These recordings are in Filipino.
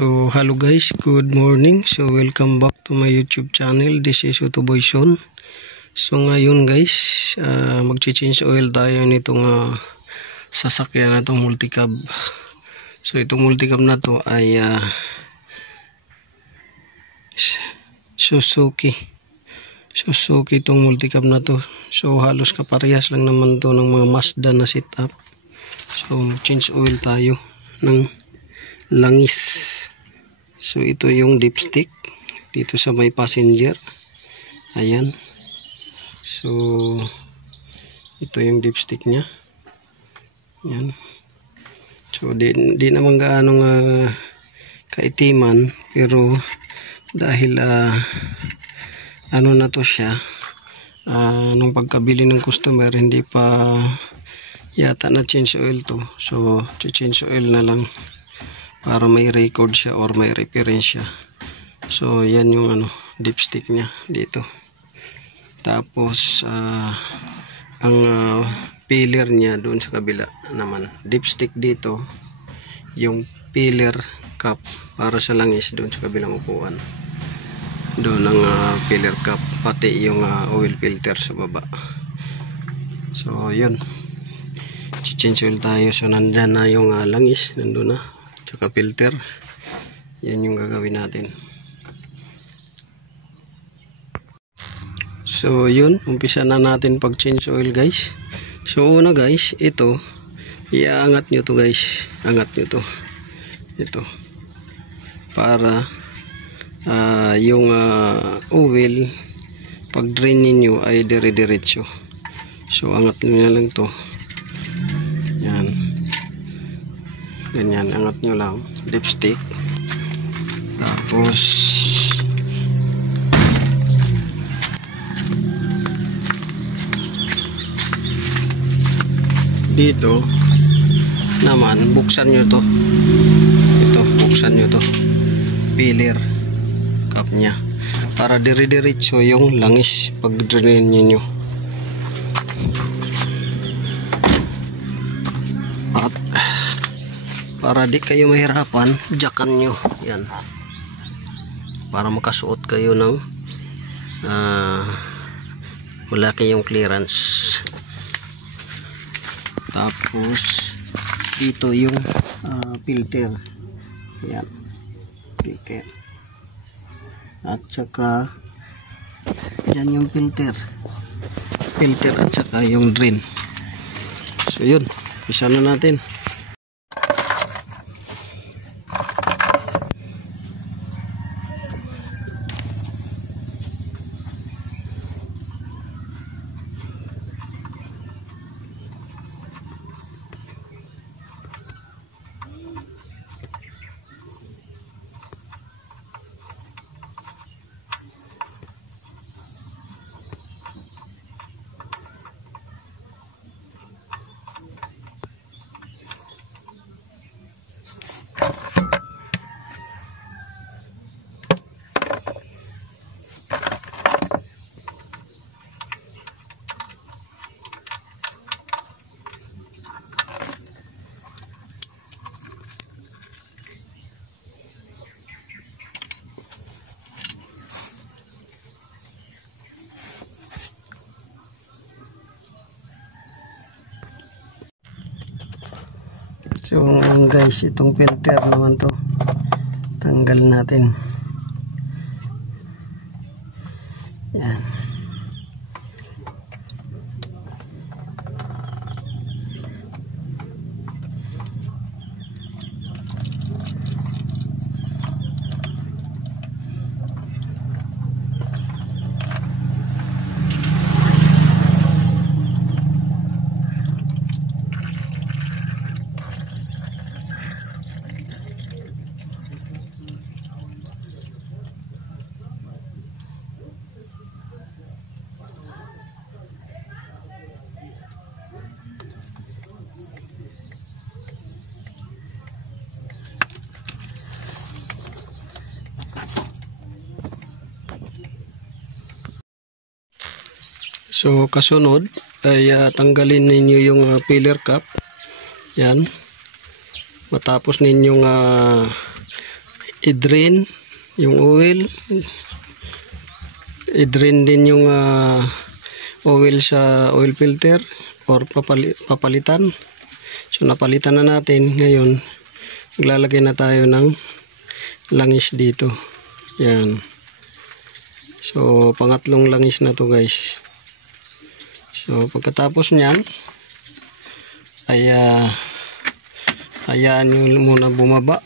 So hello guys, good morning. So welcome back to my YouTube channel. This is Utoboy Son. So ngayon guys, mag-change oil tayo nitong sasakyan na itong multicab. So itong multicab na to ay Suzuki itong multicab na to. So halos kaparehas lang naman to ng mga Mazda na setup. So change oil tayo ng langis. So ito yung dipstick dito sa may passenger. Ayan. So ito yung dipstick nya. Ayan. So di naman gaano kaitiman, pero dahil ano na to siya, nung pagkabili ng customer hindi pa yata na change oil to. So change oil na lang para may record siya or may reference siya. So yan yung dipstick nya dito. Tapos ang pillar nya doon sa kabila naman. Dipstick dito, yung pillar cap para sa langis doon sa kabilang upuan. Doon ang pillar cap, pati yung oil filter sa baba. So yun, change oil tayo. So nandyan na yung langis, nandun na, tsaka filter. Yan yung gagawin natin. So yun, umpisa na natin pag change oil guys. So una guys, ito iaangat nyo to guys, angat nyo to, ito, para yung oil pag drain ninyo ay dire-diretso. So angat nyo na lang to, yan, ganyan, angat nyo lang dipstick. Tapos dito naman buksan nyo to, ito, buksan nyo to, pillar cap nya, para dire-diretso yung langis pag drain nyo. At para di kayo mahirapan, jackan nyo yan, para makasuot kayo ng malaki yung clearance. Tapos dito yung filter, yan, filter, at saka yan yung filter at saka yung drain. So yun, isa na natin. So guys, itong filter naman to, tanggal natin. Yan. So kasunod ay tanggalin ninyo yung pillar cap. Yan. Matapos ninyong i-drain yung oil, i-drain din yung oil sa oil filter or papalitan. So napalitan na natin. Ngayon maglalagay na tayo ng langis dito. Yan. So pangatlong langis na to guys. So pagkatapos nyan ay hayaan nyo muna bumaba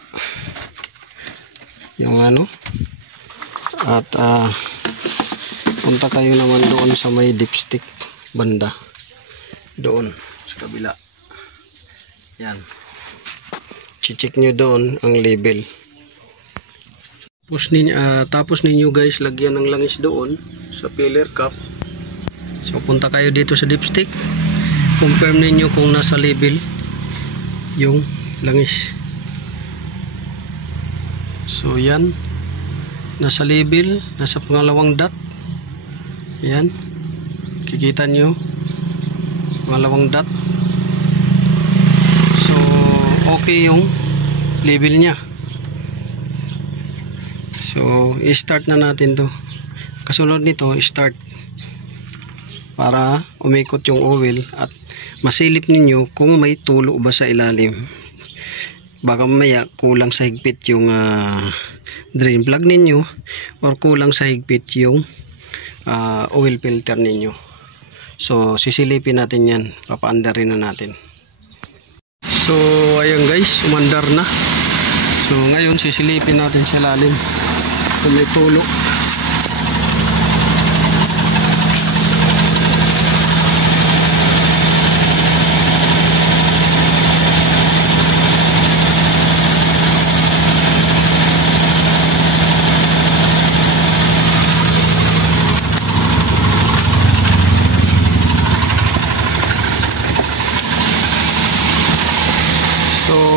yung ano, at punta kayo naman doon sa may dipstick banda doon sa kabila. Yan, check nyo doon ang label. Tapos ninyo guys lagyan ng langis doon sa filler cap. So punta kayo dito sa dipstick, confirm ninyo kung nasa label yung langis. So yan, nasa label, nasa pangalawang dot. Yan, kikita nyo pangalawang dot. So okay yung label nya. So i-start na natin to. Kasunod nito, start, para umikot yung oil at masilip ninyo kung may tulo ba sa ilalim. Baka mamaya kulang sa higpit yung drain plug ninyo or kulang sa higpit yung oil filter ninyo. So sisilipin natin yan, papaandarin na natin. So ayan guys, umandar na. So ngayon sisilipin natin sa ilalim kung may tulo.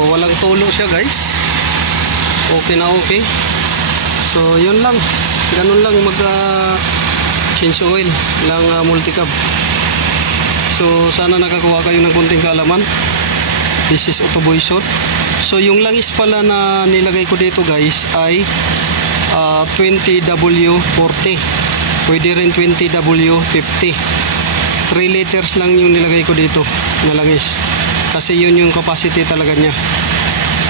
Walang tulo siya guys, okay na okay. So yun lang, ganun lang mag change oil lang multicab. So sana nakakuha kayo ng konting kaalaman. This is Otoboy Shot. So yung langis pala na nilagay ko dito guys ay 20W40, pwede rin 20W50. 3 liters lang yung nilagay ko dito na langis, kasi yun yung capacity talaga niya.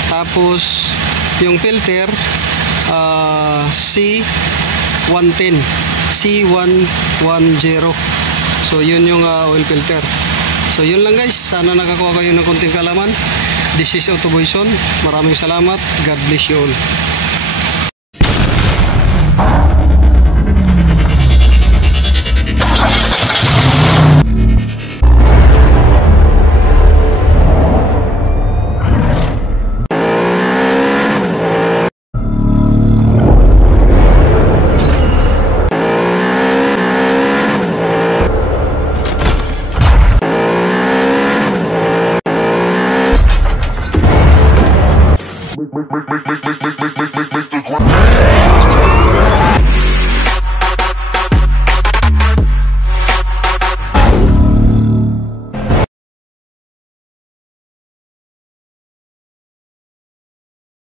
Tapos yung filter C110, C110. So yun yung oil filter. So yun lang guys, sana nakakuha kayo ng konting kalaman. This is Otoboy Shot. Maraming salamat. God bless you all.